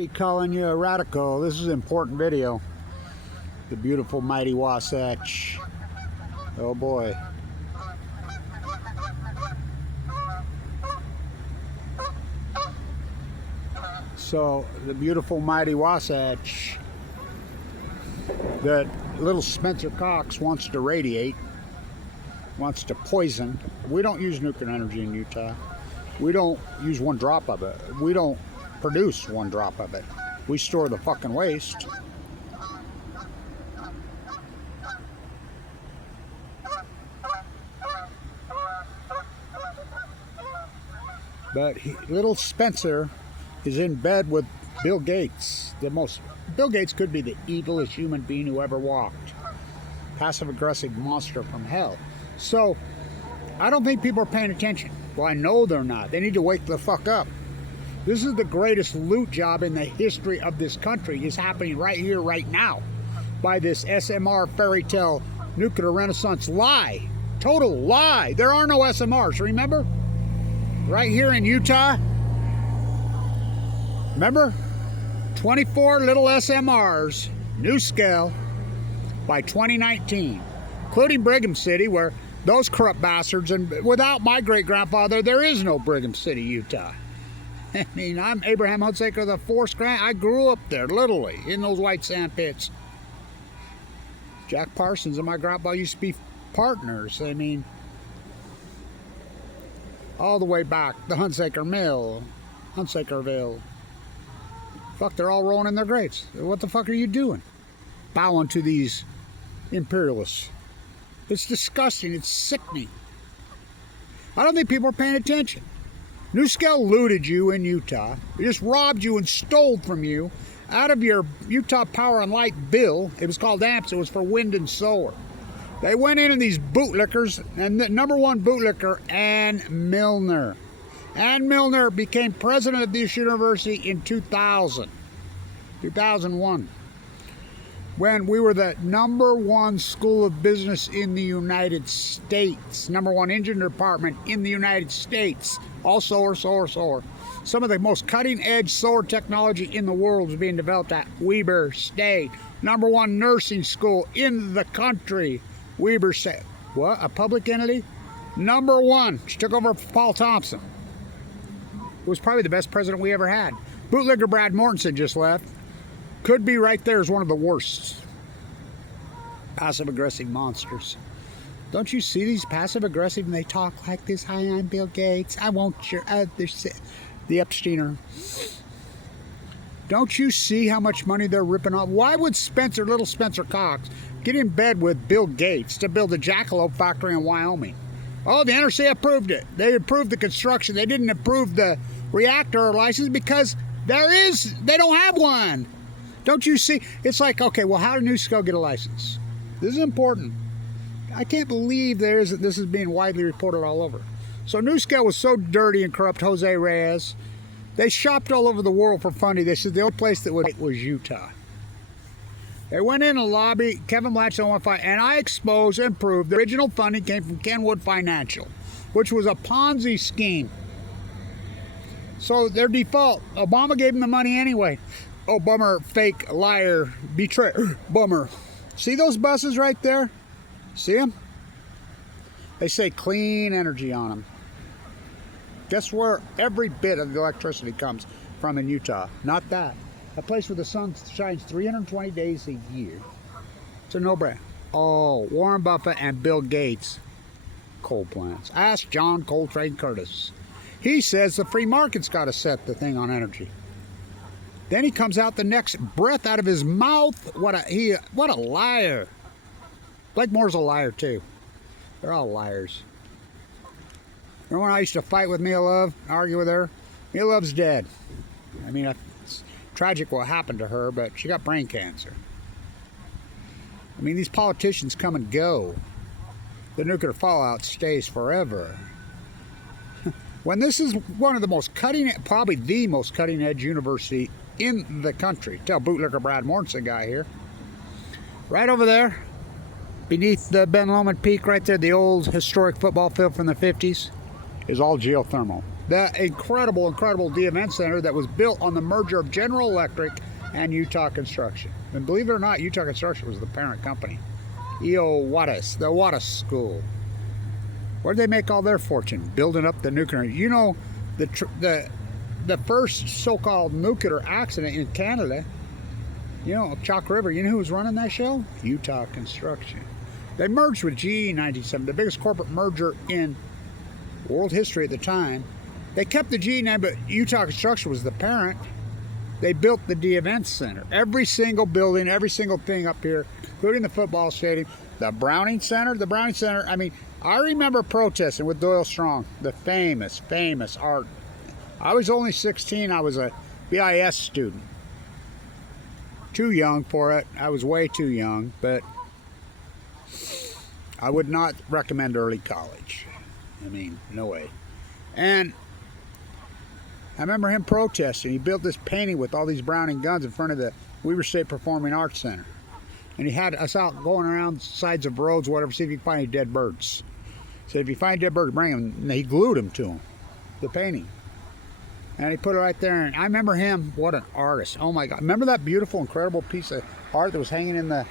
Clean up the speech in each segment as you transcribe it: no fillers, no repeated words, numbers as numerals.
be calling you a radical. This is an important video. The beautiful mighty Wasatch. Oh boy. So the beautiful mighty Wasatch that little Spencer Cox wants to radiate, wants to poison. We don't use nuclear energy in Utah. We don't use one drop of it. We don't produce one drop of it. We store the fucking waste. But little Spencer is in bed with Bill Gates. Bill Gates could be the evilest human being who ever walked. Passive-aggressive monster from hell. So, I don't think people are paying attention. Well, I know they're not. They need to wake the fuck up. This is the greatest loot job in the history of this country. Is happening right here, right now. By this SMR fairy tale nuclear renaissance lie. Total lie. There are no SMRs, remember? Right here in Utah. Remember? 24 little SMRs, new scale, by 2019. Including Brigham City, where those corrupt bastards, and without my great-grandfather, there is no Brigham City, Utah. I mean, I'm Abraham Hunsaker the fourth grand. I grew up there, literally, in those white sand pits. Jack Parsons and my grandpa used to be partners. I mean, all the way back, the Hunsaker Mill, Hunsakerville. Fuck, they're all rolling in their graves. What the fuck are you doing? Bowing to these imperialists. It's disgusting. It's sickening. I don't think people are paying attention. NuScale looted you in Utah. They just robbed you and stole from you out of your Utah Power and Light bill. It was called AMPS. It was for wind and solar. They went in these bootlickers, and the number one bootlicker, Ann Milner. Ann Milner became president of this university in 2001. When we were the number one school of business in the United States, number one engineering department in the United States, all solar. Some of the most cutting-edge solar technology in the world was being developed at Weber State. Number one nursing school in the country, Weber State. What, a public entity? Number one. She took over for Paul Thompson. Was probably the best president we ever had. Bootlegger Brad Mortensen just left. Could be right there as one of the worst. Passive-aggressive monsters. Don't you see these passive-aggressive and they talk like this? Hi, I'm Bill Gates. I want your other... The Epsteiner. Don't you see how much money they're ripping off? Why would little Spencer Cox, get in bed with Bill Gates to build a jackalope factory in Wyoming? Oh, the NRC approved it. They approved the construction. They didn't approve the reactor license because they don't have one. Don't you see? It's like, okay, well, how did NuScale get a license? This is important. I can't believe this is being widely reported all over. So NuScale was so dirty and corrupt, Jose Reyes, they shopped all over the world for funding. They said the only place that would was Utah. They went in a lobby, Kevin Blanch, and I exposed and proved the original funding came from Kenwood Financial, which was a Ponzi scheme. So their default, Obama gave them the money anyway. Oh, bummer, fake, liar, betrayer, bummer. See those buses right there? See them? They say clean energy on them. Guess where every bit of the electricity comes from in Utah? Not that. A place where the sun shines 320 days a year. It's a no-brainer. Oh, Warren Buffett and Bill Gates. Coal plants. Ask John Coltrane Curtis. He says the free market's got to set the thing on energy. Then he comes out the next breath out of his mouth. What a liar. Blake Moore's a liar too. They're all liars. Remember when I used to fight with Mia Love, argue with her? Mia Love's dead. I mean, it's tragic what happened to her, but she got brain cancer. I mean, these politicians come and go. The nuclear fallout stays forever. When this is one of the most probably the most cutting-edge university in the country. Tell bootlicker Brad Mortensen guy here. Right over there, beneath the Ben Lomond Peak right there, the old historic football field from the 50s, is all geothermal. The incredible D Event Center that was built on the merger of General Electric and Utah Construction. And believe it or not, Utah Construction was the parent company. E.O. Wattis, the Wattis School. Where did they make all their fortune? Building up the nuclear. You know, the first so-called nuclear accident in Canada, you know, Chalk River, you know who was running that show? Utah Construction. They merged with GE in 1970, the biggest corporate merger in world history at the time. They kept the GE name, but Utah Construction was the parent. They built the D Event Center. Every single building, every single thing up here, including the football stadium, the Browning Center, I mean, I remember protesting with Doyle Strong, the famous art. I was only 16. I was a BIS student. Too young for it. I was way too young, but I would not recommend early college. I mean, no way. And I remember him protesting. He built this painting with all these Browning guns in front of the Weaver State Performing Arts Center. And he had us out going around sides of roads, whatever, see if you can find any dead birds. So if you find dead birds, bring them. And he glued them to him, the painting. And he put it right there. And I remember him, what an artist. Oh my God. Remember that beautiful, incredible piece of art that was hanging in the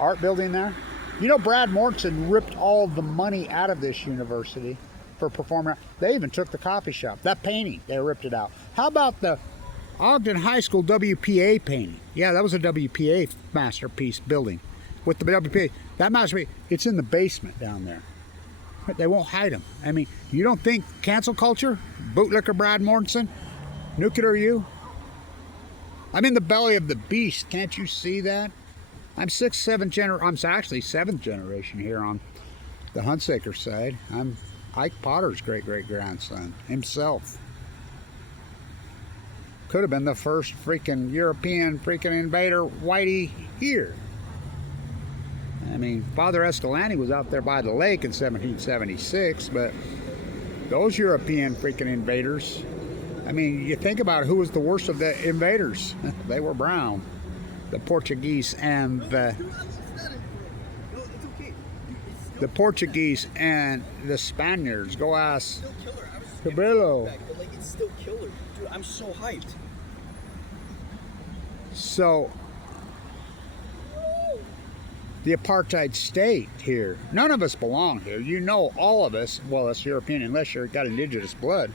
art building there? You know, Brad Mortensen ripped all the money out of this university for performing. They even took the coffee shop. That painting, they ripped it out. How about the Ogden High School WPA painting? Yeah, that was a WPA masterpiece building with the WPA. That masterpiece, it's in the basement down there. They won't hide them. I mean, you don't think cancel culture? Bootlicker Brad Mortensen? Nuclear you? I'm in the belly of the beast. Can't you see that? I'm actually seventh generation here on the Hunsaker side. I'm Ike Potter's great-great-grandson himself. Could have been the first freaking European freaking invader whitey here. I mean, Father Escalante was out there by the lake in 1776, but those European freaking invaders, I mean, you think about it, who was the worst of the invaders? They were brown. The Portuguese and the Portuguese and the Spaniards. Go ask Cabrillo. But like, it's still killer. Dude, I'm so hyped. So the apartheid state here, none of us belong here. You know, all of us, well, that's European unless you've got indigenous blood.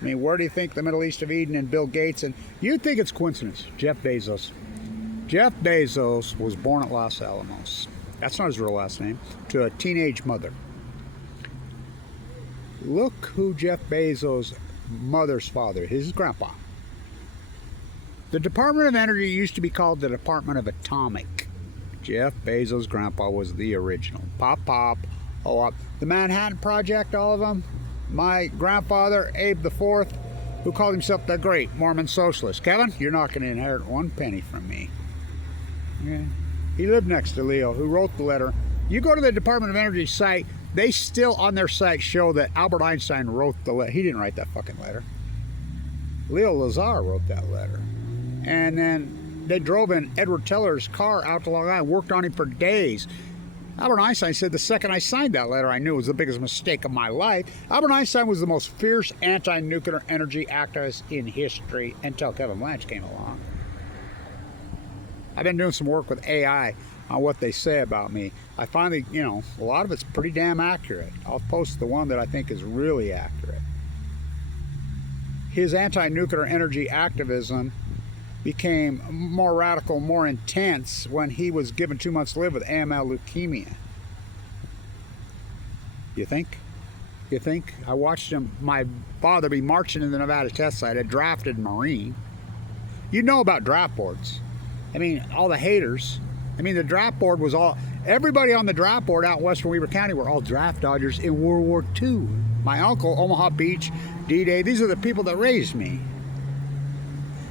I mean, where do you think the Middle East of Eden and Bill Gates, and you think it's coincidence? Jeff Bezos. Jeff Bezos was born at Los Alamos. That's not his real last name. To a teenage mother. Look who Jeff Bezos' mother's father, his grandpa. The Department of Energy used to be called the Department of Atomic. Jeff Bezos' grandpa was the original. Pop. Oh, the Manhattan Project, all of them. My grandfather, Abe the Fourth, who called himself the Great Mormon Socialist. Kevin, you're not going to inherit one penny from me. Okay. He lived next to Leo, who wrote the letter. You go to the Department of Energy site, they still on their site show that Albert Einstein wrote the letter. He didn't write that fucking letter. Leo Lazar wrote that letter. And then they drove in Edward Teller's car out to Long Island, worked on him for days. Albert Einstein said the second I signed that letter, I knew it was the biggest mistake of my life. Albert Einstein was the most fierce anti-nuclear energy activist in history until Kevin Blanch came along. I've been doing some work with AI on what they say about me. I finally, you know, a lot of it's pretty damn accurate. I'll post the one that I think is really accurate. His anti-nuclear energy activism became more radical, more intense when he was given 2 months to live with AML leukemia. You think? You think? I watched my father be marching in the Nevada test site, a drafted Marine. You know about draft boards. I mean, all the haters. I mean, the draft board was all, everybody on the draft board out in western Weber County were all draft dodgers in World War II. My uncle, Omaha Beach, D-Day, these are the people that raised me.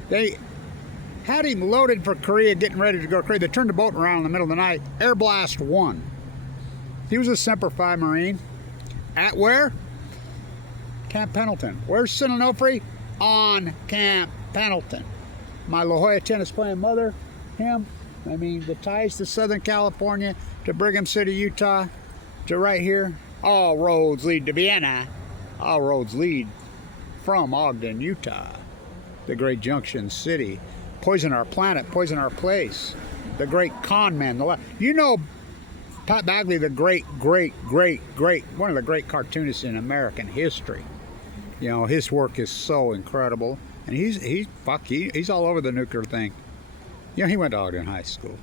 They had him loaded for Korea, getting ready to go to Korea. They turned the boat around in the middle of the night. Air Blast 1. He was a Semper Fi Marine. At where? Camp Pendleton. Where's Sin Onofre? On Camp Pendleton. My La Jolla tennis playing mother, him. I mean, the ties to Southern California, to Brigham City, Utah, to right here. All roads lead to Vienna. All roads lead from Ogden, Utah, the great Junction City. Poison our planet, poison our place. The great con man. You know, Pat Bagley, the great, one of the great cartoonists in American history. You know, his work is so incredible. And he's all over the nuclear thing. You know, he went to Ogden High School.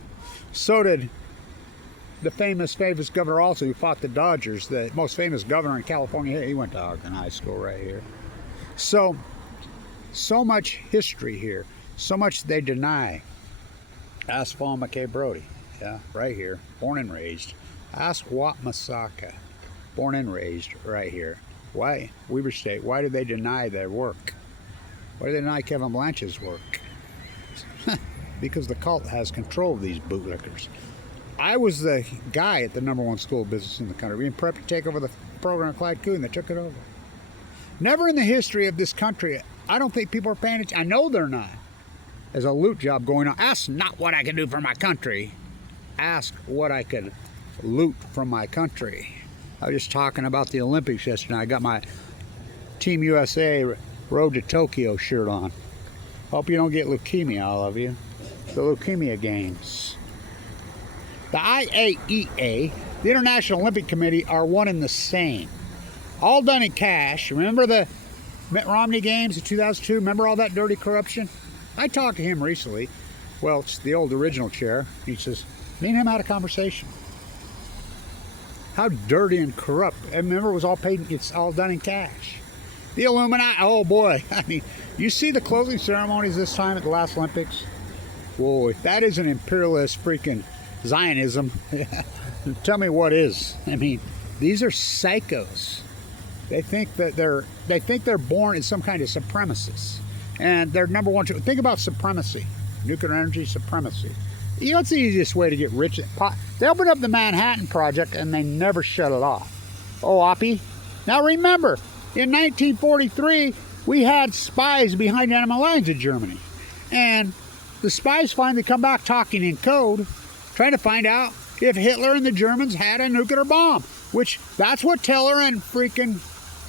So did the famous governor also who fought the Dodgers, the most famous governor in California. He went to Ogden High School right here. So much history here. So much they deny. Ask Paul McKay Brody. Yeah, right here. Born and raised. Ask Wat Masaka. Born and raised right here. Why? Weber State. Why do they deny their work? Why do they deny Kevin Blanch's work? Because the cult has control of these bootlickers. I was the guy at the #1 school of business in the country, being prepped to take over the program of Clyde Coon. They took it over. Never in the history of this country, I don't think people are paying attention. I know they're not. There's a loot job going on. Ask not what I can do for my country. Ask what I could loot from my country. I was just talking about the Olympics yesterday. I got my Team USA Road to Tokyo shirt on. Hope you don't get leukemia, all of you. The Leukemia Games. The IAEA, the International Olympic Committee, are one and the same. All done in cash. Remember the Mitt Romney games in 2002? Remember all that dirty corruption? I talked to him recently. Well, it's the old original chair. He says, me and him had a conversation. How dirty and corrupt. I remember it was all paid, it's all done in cash. The Illuminati, oh boy. I mean, you see the closing ceremonies this time at the last Olympics? Whoa, if that isn't imperialist freaking Zionism, tell me what is. I mean, these are psychos. They think that they're born as some kind of supremacists. And they're #1. Think about supremacy. Nuclear energy supremacy. You know what's the easiest way to get rich? They opened up the Manhattan Project and they never shut it off. Oh, Oppie. Now remember, in 1943, we had spies behind enemy lines in Germany. And the spies finally come back talking in code, trying to find out if Hitler and the Germans had a nuclear bomb. Which, that's what Teller and freaking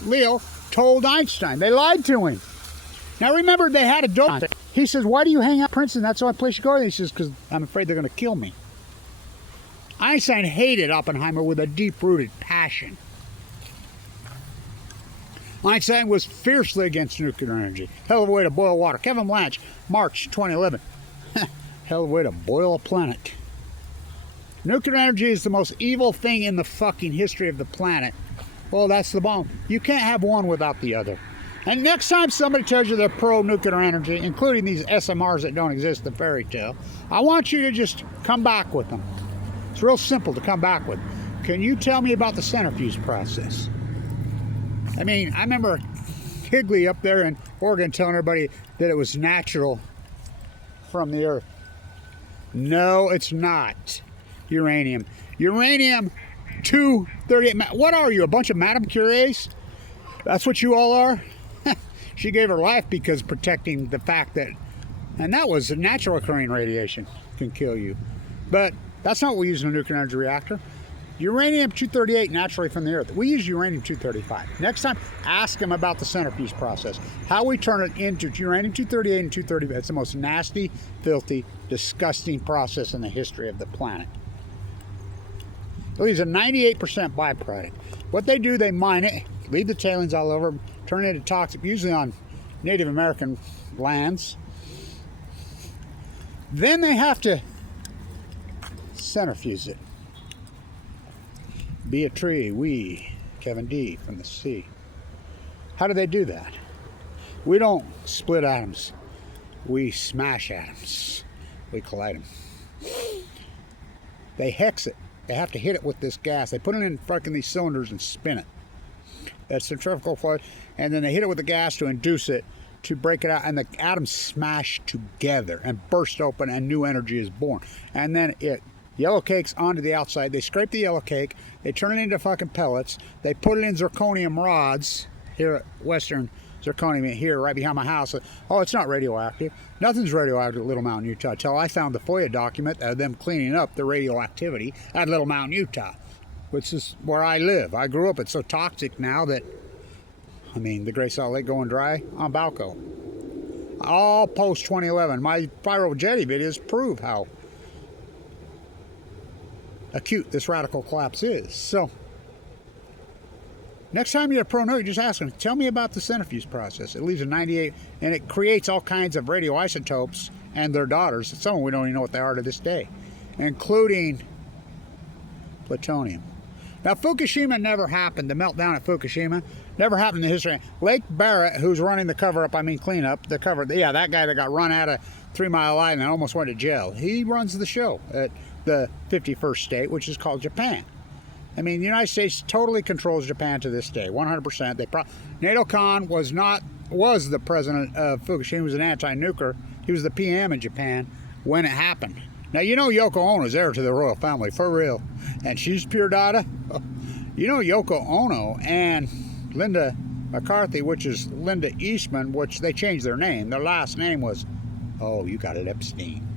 Leo told Einstein. They lied to him. Now remember, they had a dope. He says, why do you hang out in Princeton? That's the only place you go. He says, because I'm afraid they're going to kill me. Einstein hated Oppenheimer with a deep-rooted passion. Einstein was fiercely against nuclear energy. Hell of a way to boil water. Kevin Blanch, March 2011. Hell of a way to boil a planet. Nuclear energy is the most evil thing in the fucking history of the planet. Well, that's the bomb. You can't have one without the other. And next time somebody tells you they're pro-nuclear energy, including these SMRs that don't exist, the fairy tale, I want you to just come back with them. It's real simple to come back with. Can you tell me about the centrifuge process? I mean, I remember Higley up there in Oregon telling everybody that it was natural from the earth. No, it's not. Uranium. Uranium-238. What are you, a bunch of Madame Curies? That's what you all are? She gave her life because protecting the fact that, and that was natural occurring radiation can kill you. But that's not what we use in a nuclear energy reactor. Uranium-238 naturally from the earth. We use uranium-235. Next time, ask them about the centrifuge process. How we turn it into uranium-238 and 235. It's the most nasty, filthy, disgusting process in the history of the planet. It leaves a 98% byproduct. What they do, they mine it, leave the tailings all over, turn it into toxic, usually on Native American lands. Then they have to centrifuge it. Be a tree, we, Kevin D. from the sea. How do they do that? We don't split atoms. We smash atoms. We collide them. They hex it. They have to hit it with this gas. They put it in fucking these cylinders and spin it. That's centrifugal flow. And then they hit it with the gas to induce it, to break it out. And the atoms smash together and burst open and new energy is born. And then it yellow cakes onto the outside. They scrape the yellow cake. They turn it into fucking pellets. They put it in zirconium rods here at Western Zirconium here right behind my house. Oh, it's not radioactive. Nothing's radioactive at Little Mountain, Utah until I found the FOIA document of them cleaning up the radioactivity at Little Mountain, Utah, which is where I live. I grew up. It's so toxic now that I mean, the Great Salt Lake going dry on Balco. All post 2011. My viral jetty videos prove how acute this radical collapse is. So, next time you're a pro-no, you just ask them, tell me about the centrifuge process. It leaves a 98, and it creates all kinds of radioisotopes and their daughters. Some of them we don't even know what they are to this day, including plutonium. Now, Fukushima never happened. The meltdown at Fukushima never happened in history. Lake Barrett, who's running the cover-up, I mean cleanup, the cover, yeah, that guy that got run out of 3 Mile Island and almost went to jail. He runs the show at the 51st state, which is called Japan. I mean, the United States totally controls Japan to this day, 100%. NATO Khan was the president of Fukushima. He was an anti-nuclear. He was the PM in Japan when it happened. Now, you know Yoko Ono is heir to the royal family, for real. And she's pure data. You know Yoko Ono and Linda McCarthy, which is Linda Eastman, which they changed their name. Their last name was, oh, you got it, Epstein.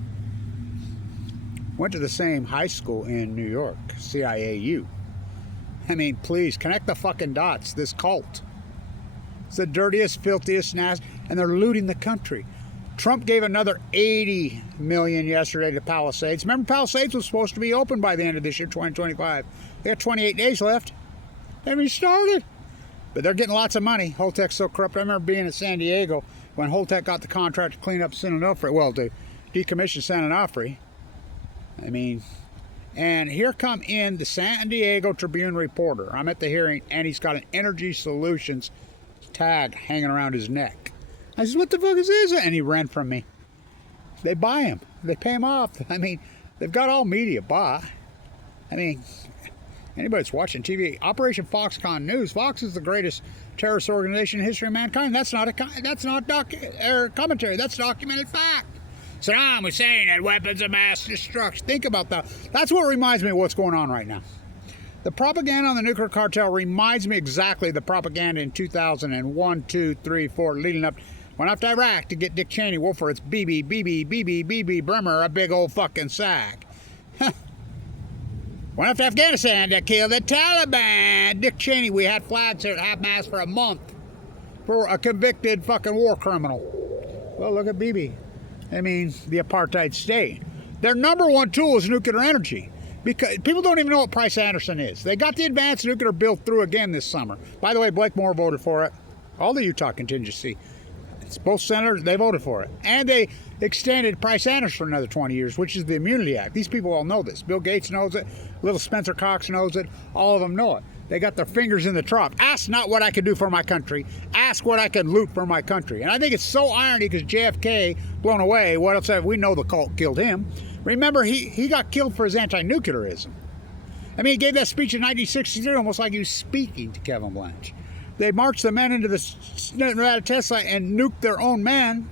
Went to the same high school in New York, CIAU. I mean, please, connect the fucking dots. This cult. It's the dirtiest, filthiest, nasty, and they're looting the country. Trump gave another $80 million yesterday to Palisades. Remember, Palisades was supposed to be open by the end of this year, 2025. They got 28 days left. They haven't even started. But they're getting lots of money. Holtec's so corrupt. I remember being in San Diego when Holtec got the contract to clean up San Onofre. Well, to decommission San Onofre. I mean, and here come in the San Diego Tribune reporter. I'm at the hearing, and he's got an Energy Solutions tag hanging around his neck. I said, what the fuck is this? And he ran from me. They buy him. They pay him off. I mean, they've got all media bought. I mean, anybody that's watching TV, Operation Foxconn News, Fox is the greatest terrorist organization in history of mankind. That's not commentary. That's documented fact. Saddam Hussein had weapons of mass destruction. Think about that. That's what reminds me of what's going on right now. The propaganda on the nuclear cartel reminds me exactly of the propaganda in 2001, 2, 3, 4, leading up, went off to Iraq to get Dick Cheney, Wolfer, it's BB, Bremer, a big old fucking sack. Went off to Afghanistan to kill the Taliban. Dick Cheney, we had flags here at half-mast for a month for a convicted fucking war criminal. Well, look at BB. I mean, the apartheid state. Their number one tool is nuclear energy. Because people don't even know what Price Anderson is. They got the advanced nuclear bill through again this summer. By the way, Blake Moore voted for it. All the Utah contingency. It's both senators, they voted for it. And they extended Price Anderson for another 20 years, which is the Immunity Act. These people all know this. Bill Gates knows it. Little Spencer Cox knows it. All of them know it. They got their fingers in the trough. Ask not what I can do for my country. Ask what I can loot for my country. And I think it's so irony because JFK, blown away, what else have we know the cult killed him. Remember, he got killed for his anti-nuclearism. I mean, he gave that speech in 1963 almost like he was speaking to Kevin Blanch. They marched the men into the Nevada test site and nuked their own men.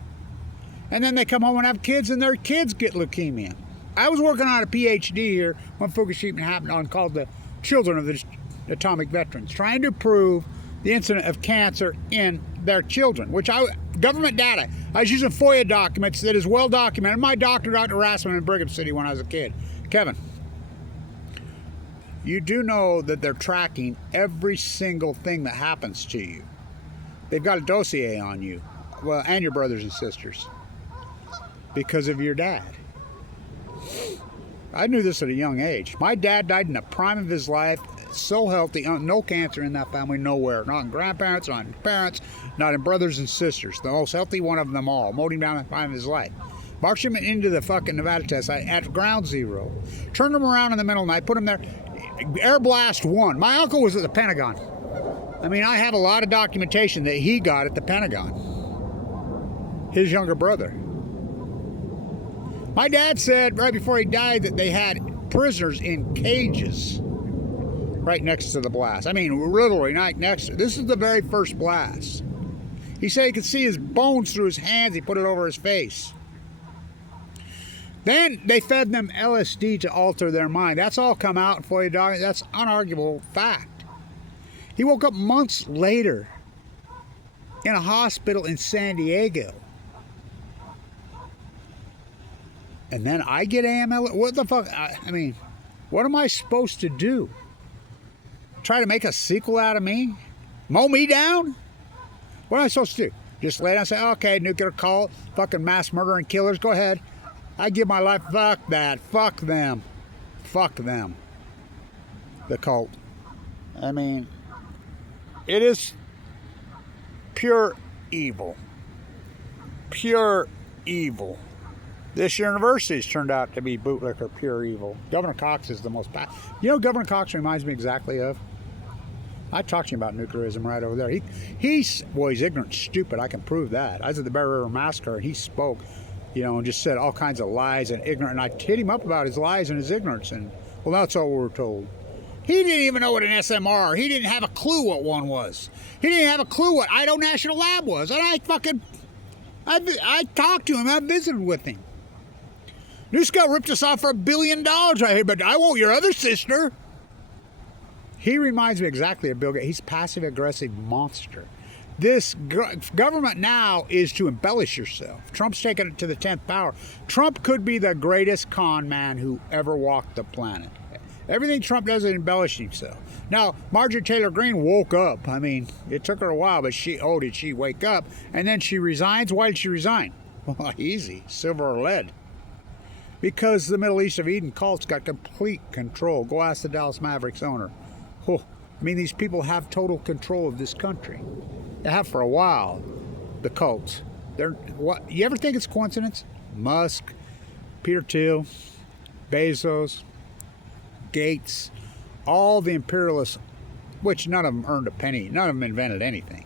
And then they come home and have kids, and their kids get leukemia. I was working on a PhD here when Fukushima happened on called the Children of the Atomic Veterans, trying to prove the incidence of cancer in their children, government data. I was using FOIA documents that is well documented. My doctor, Dr. Rassman in Brigham City when I was a kid. Kevin, you do know that they're tracking every single thing that happens to you. They've got a dossier on you, well, and your brothers and sisters, because of your dad. I knew this at a young age. My dad died in the prime of his life, so healthy, no cancer in that family, nowhere. Not in grandparents, not in parents, not in brothers and sisters. The most healthy one of them all, mowed him down at the prime of his life. Marched him into the fucking Nevada test site at ground zero. Turned him around in the middle of the night, put him there. Air blast 1. My uncle was at the Pentagon. I mean, I have a lot of documentation that he got at the Pentagon. His younger brother. My dad said right before he died that they had prisoners in cages right next to the blast. I mean, literally right next to. This is the very first blast. He said he could see his bones through his hands. He put it over his face. Then they fed them LSD to alter their mind. That's all come out for you, dog. That's unarguable fact. He woke up months later in a hospital in San Diego. And then I get AML. What the fuck? I mean, what am I supposed to do? Try to make a sequel out of me? Mow me down? What am I supposed to do? Just lay down and say, okay, nuclear cult, fucking mass murdering killers, go ahead. I give my life. Fuck that. Fuck them. Fuck them. The cult. I mean, it is pure evil. Pure evil. This university's turned out to be bootlicker pure evil. Governor Cox is the most bad. You know, Governor Cox reminds me exactly of. I talked to you about nuclearism right over there. He's ignorant, stupid. I can prove that. I was at the Bear River Massacre, and he spoke, and just said all kinds of lies and ignorant. And I hit him up about his lies and his ignorance, and well, that's all we were told. He didn't even know what an SMR. He didn't have a clue what one was. He didn't have a clue what Idaho National Lab was. And I talked to him. I visited with him. This guy ripped us off for $1 billion right here, but I want your other sister. He reminds me exactly of Bill Gates. He's a passive-aggressive monster. This government now is to embellish yourself. Trump's taken it to the 10th power. Trump could be the greatest con man who ever walked the planet. Everything Trump does is embellish himself. Now, Marjorie Taylor Greene woke up. I mean, it took her a while, but did she wake up? And then she resigns. Why did she resign? Well, easy. Silver or lead. Because the Middle East of Eden cult's got complete control. Go ask the Dallas Mavericks owner. Oh, I mean, these people have total control of this country. They have for a while. The cults. What? You ever think it's coincidence? Musk, Peter Thiel, Bezos, Gates, all the imperialists, which none of them earned a penny. None of them invented anything.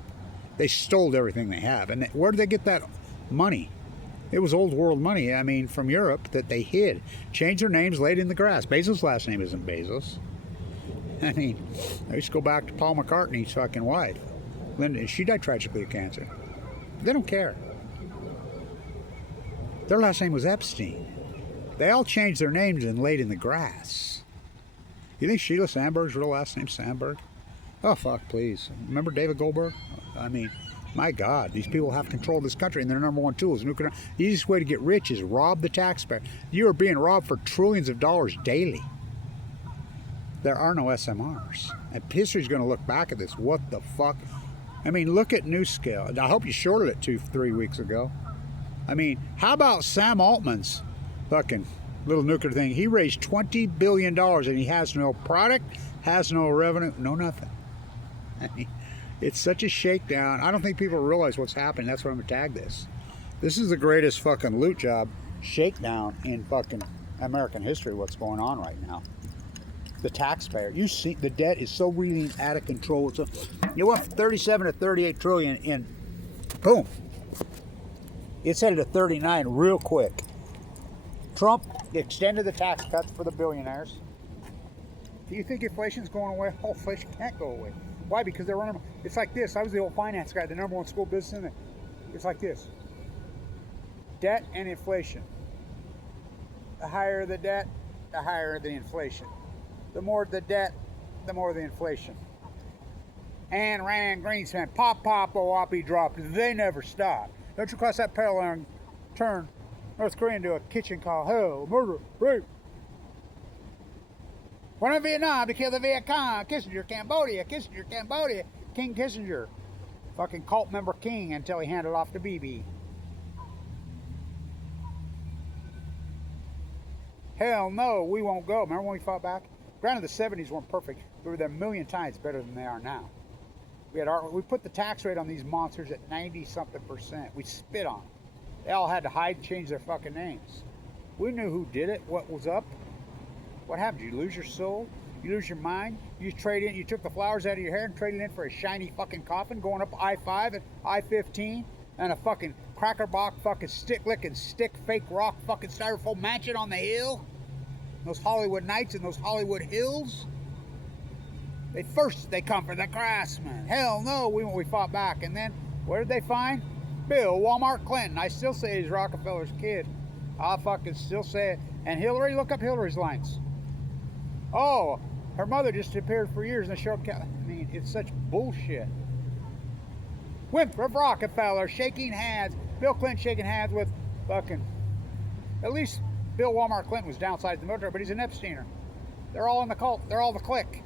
They stole everything they have. And where did they get that money? It was old world money, I mean, from Europe that they hid. Changed their names, laid in the grass. Bezos' last name isn't Bezos. I mean, I used to go back to Paul McCartney's fucking wife. Linda, she died tragically of cancer. They don't care. Their last name was Epstein. They all changed their names and laid in the grass. You think Sheila Sandberg's real last name's Sandberg? Oh, fuck, please. Remember David Goldberg? I mean, my God, these people have control of this country, and their number one tool is nuclear. The easiest way to get rich is rob the taxpayer. You are being robbed for trillions of dollars daily. There are no SMRs. And history's going to look back at this. What the fuck? I mean, look at NewScale. I hope you shorted it 2-3 weeks ago. I mean, how about Sam Altman's fucking little nuclear thing? He raised $20 billion and he has no product, has no revenue, no nothing. I mean, it's such a shakedown. I don't think people realize what's happening. That's why I'm going to tag this. This is the greatest fucking loot job shakedown in fucking American history, what's going on right now. The taxpayer. You see, the debt is so really out of control. So you went from 37 to 38 trillion in, boom. It's headed to 39 real quick. Trump extended the tax cuts for the billionaires. Do you think inflation's going away? Oh, inflation can't go away. Why? Because they're running. It's like this. I was the old finance guy, the number one school business in it. It's like this. Debt and inflation. The higher the debt, the higher the inflation. The more the debt, the more the inflation. Ayn Rand, Greenspan, pop, OAPI dropped. They never stop. Don't you cross that parallel and turn North Korea into a kitchen called hell, murder, rape. When in Vietnam, to kill the Viet Cong, Kissinger, Cambodia, King Kissinger. Fucking cult member king until he handed off to BB. Hell no, we won't go. Remember when we fought back? Granted, the 70s weren't perfect. We were there a million times better than they are now. We put the tax rate on these monsters at 90-something%. We spit on them. They all had to hide and change their fucking names. We knew who did it, what was up. What happened? You lose your soul? You lose your mind? You took the flowers out of your hair and traded in for a shiny fucking coffin going up I-5 and I-15 and a fucking crackerbox fucking stick-licking, fake rock fucking styrofoam mansion on the hill? Those Hollywood Nights and those Hollywood Hills? They come for the craftsman. Hell no, we fought back. And then, where did they find? Bill Walmart Clinton. I still say he's Rockefeller's kid. I'll fucking still say it. And Hillary, look up Hillary's lines. Oh, her mother just appeared for years in the show. I mean, it's such bullshit. Winthrop Rockefeller shaking hands. Bill Clinton shaking hands with fucking, at least Bill Walmart Clinton was downside the military, but he's an Epsteiner. They're all in the cult. They're all the clique.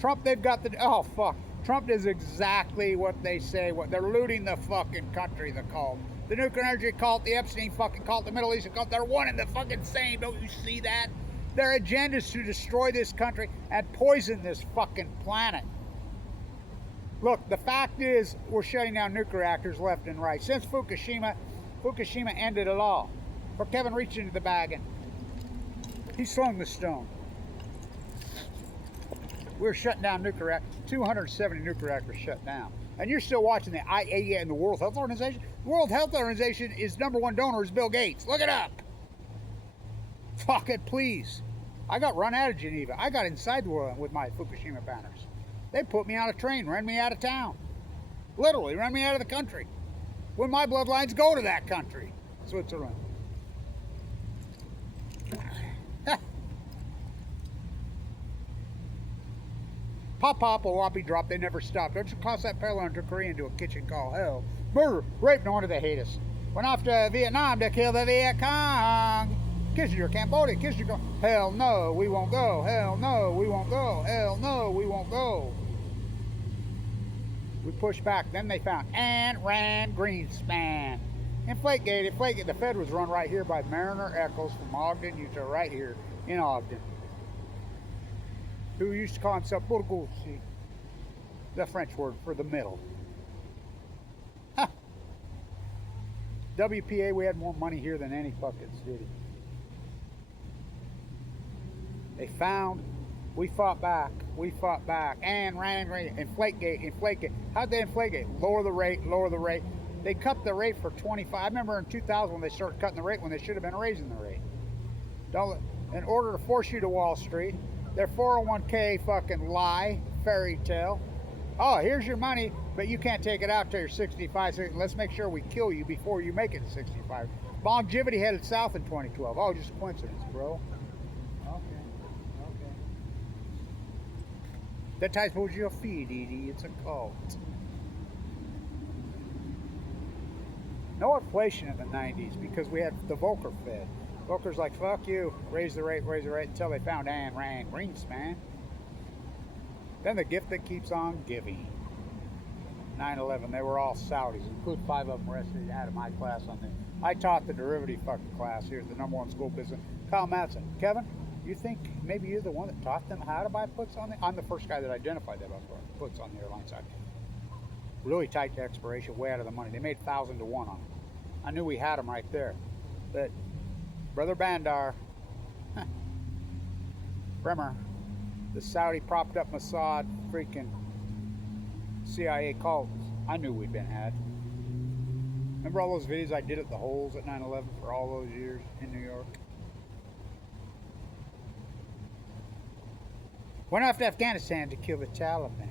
Trump, they've got the, oh fuck. Trump does exactly what they say. What they're looting the fucking country, the cult. The nuclear energy cult, the Epstein fucking cult, the Middle Eastern cult, they're one and the fucking same. Don't you see that? Their agenda is to destroy this country and poison this fucking planet. Look, the fact is we're shutting down nuclear reactors left and right. Since Fukushima ended it all. For Kevin reached into the bag and he slung the stone. We're shutting down nuclear reactors. 270 nuclear reactors shut down. And you're still watching the IAEA and the World Health Organization. The World Health Organization is #1 donor is Bill Gates. Look it up. Fuck it, please. I got run out of Geneva. I got inside the world with my Fukushima banners. They put me on a train, ran me out of town. Literally, ran me out of the country. When my bloodlines go to that country. Switzerland. Pop, pop, a whoppy drop, they never stop. Don't you cross that parallel to Korea into a kitchen called hell. Murder, rape, no wonder they hate us. Went off to Vietnam to kill the Viet Cong. Kissinger, Cambodia, Kissinger, hell no, we won't go. Hell no, we won't go. Hell no, we won't go. We pushed back, then they found Ayn Rand Greenspan. Inflategate, the Fed was run right here by Mariner Eccles from Ogden, Utah, right here in Ogden. Who used to call himself Bourgogne, the French word for the middle. Huh. WPA, we had more money here than any fucking city. They found, we fought back. And ran, Inflategate. How'd they inflate? Lower the rate. They cut the rate for 25. I remember in 2000 when they started cutting the rate when they should have been raising the rate. In order to force you to Wall Street, their 401k fucking lie, fairy tale. Oh, here's your money, but you can't take it out till you're 65. So let's make sure we kill you before you make it to 65. Longevity headed south in 2012. Oh, just a coincidence, bro. Okay. That ties towards your feed, Edie. It's a cult. No inflation in the 90s because we had the Volcker Fed. Volcker's like, fuck you, raise the rate, until they found Ayn Rand Greenspan. Then the gift that keeps on giving. 9/11, they were all Saudis, including 5 of them rested out of my class on this. I taught the derivative fucking class here at the #1 school business. Kyle Madsen, Kevin, you think maybe you're the one that taught them how to buy puts on the, I'm the first guy that identified them puts on the airline side. Really tight to expiration, way out of the money. They made 1,000 to 1 on them. I knew we had them right there. But Brother Bandar, Bremer, the Saudi propped up Mossad, freaking CIA cult. I knew we'd been had. Remember all those videos I did at the holes at 9/11 for all those years in New York? Went after Afghanistan to kill the Taliban.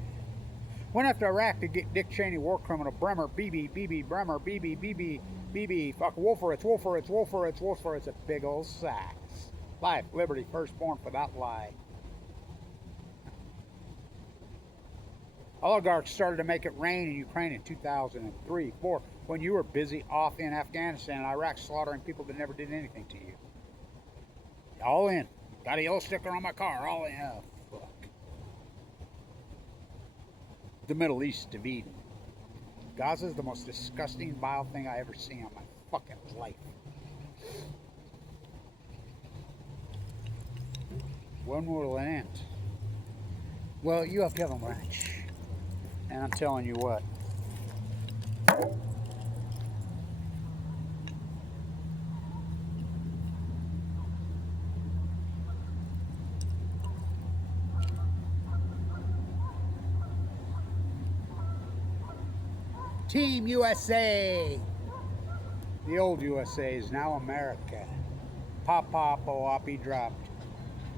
Went after Iraq to get Dick Cheney, war criminal, Bremer, Bremer, fuck, Wolfowitz, a big old sacks. Life, liberty, firstborn for that lie. Oligarchs started to make it rain in Ukraine in 2003, 4, when you were busy off in Afghanistan and Iraq slaughtering people that never did anything to you. All in. Got a yellow sticker on my car, all in. Oh, fuck. The Middle East of Eden. Gaza is the most disgusting, vile thing I ever seen on my fucking life. When will it end? Well, you have Kevin Blanch. And I'm telling you what. Team USA. The old USA is now America. Pop, pop, oh, dropped.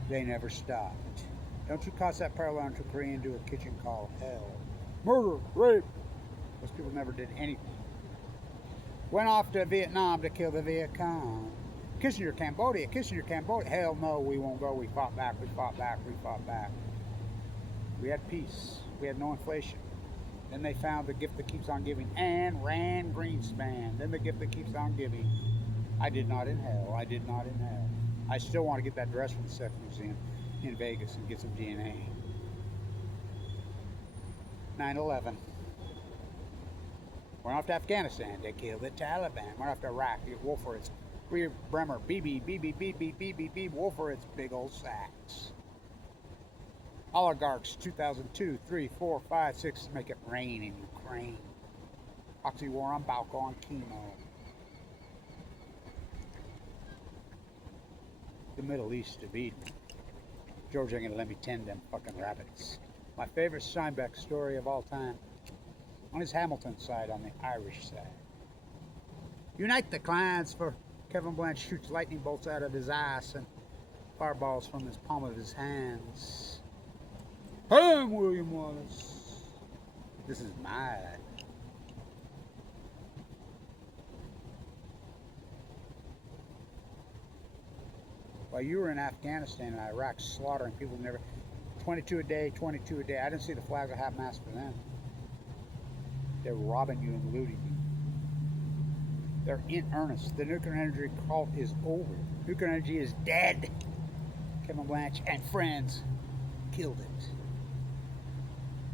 They never stopped. Don't you cross that parallel into Korea into a kitchen called hell. Murder, rape. Those people never did anything. Went off to Vietnam to kill the Viet Cong. Kissinger, Cambodia. Hell no, we won't go. We fought back. We had peace. We had no inflation. Then they found the gift that keeps on giving. Ayn Rand Greenspan. Then the gift that keeps on giving. I did not inhale. I still want to get that dress from the Sex Museum in Vegas and get some DNA. 9/11. We're off to Afghanistan. They killed the Taliban. We're off to Iraq. Wolf for its rear Bremer. BB. Wolf for its big old sacks. Oligarchs 2002, 3, 4, 5, 6. Make it rain in Ukraine. Proxy war on Balco on chemo. The Middle East of Eden. George ain't gonna let me tend them fucking rabbits. My favorite Steinbeck story of all time. On his Hamilton side, on the Irish side. Unite the clans, for Kevin Blanch shoots lightning bolts out of his ass and fireballs from his palm of his hands. I'm William Wallace. This is mine. While you were in Afghanistan and Iraq slaughtering people, never 22 a day. I didn't see the flags of half mast for them. They're robbing you and looting you. They're in earnest. The nuclear energy cult is over. Nuclear energy is dead. Kevin Blanch and friends killed it.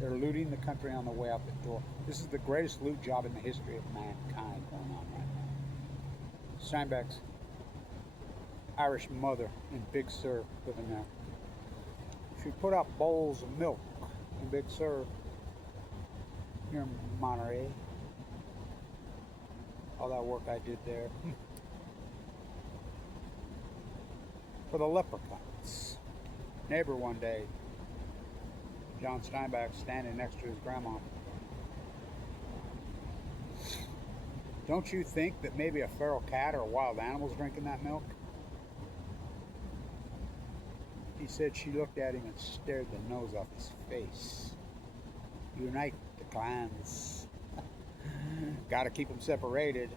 They're looting the country on the way out the door. This is the greatest loot job in the history of mankind going on right now. Steinbeck's Irish mother in Big Sur living there. She put out bowls of milk in Big Sur here in Monterey. All that work I did there. For the leprechauns. Neighbor one day, John Steinbeck standing next to his grandma. Don't you think that maybe a feral cat or a wild animal's drinking that milk? He said she looked at him and stared the nose off his face. Unite the clans. Gotta keep them separated.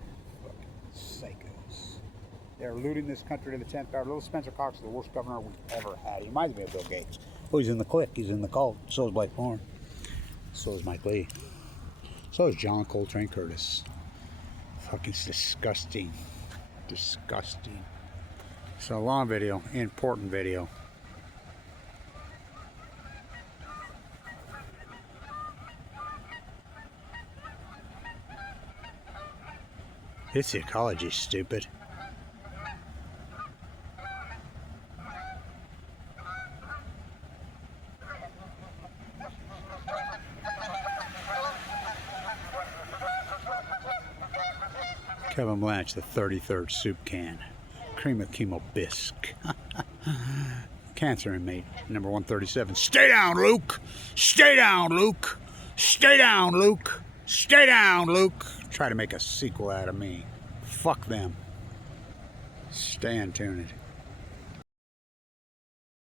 Fucking psychos. They're looting this country to the 10th power. Little Spencer Cox is the worst governor we've ever had. He reminds me of Bill Gates. Oh, he's in the clique. He's in the cult. So is Blake Thorne. So is Mike Lee. So is John Coltrane Curtis. Fucking disgusting. Disgusting. So long video. Important video. It's ecology, stupid. Kevin Blanch, the 33rd soup can. Cream of chemo bisque. Cancer inmate, number 137. Stay down, Luke! Stay down, Luke! Stay down, Luke! Stay down, Luke! Try to make a sequel out of me. Fuck them. Stay tuned.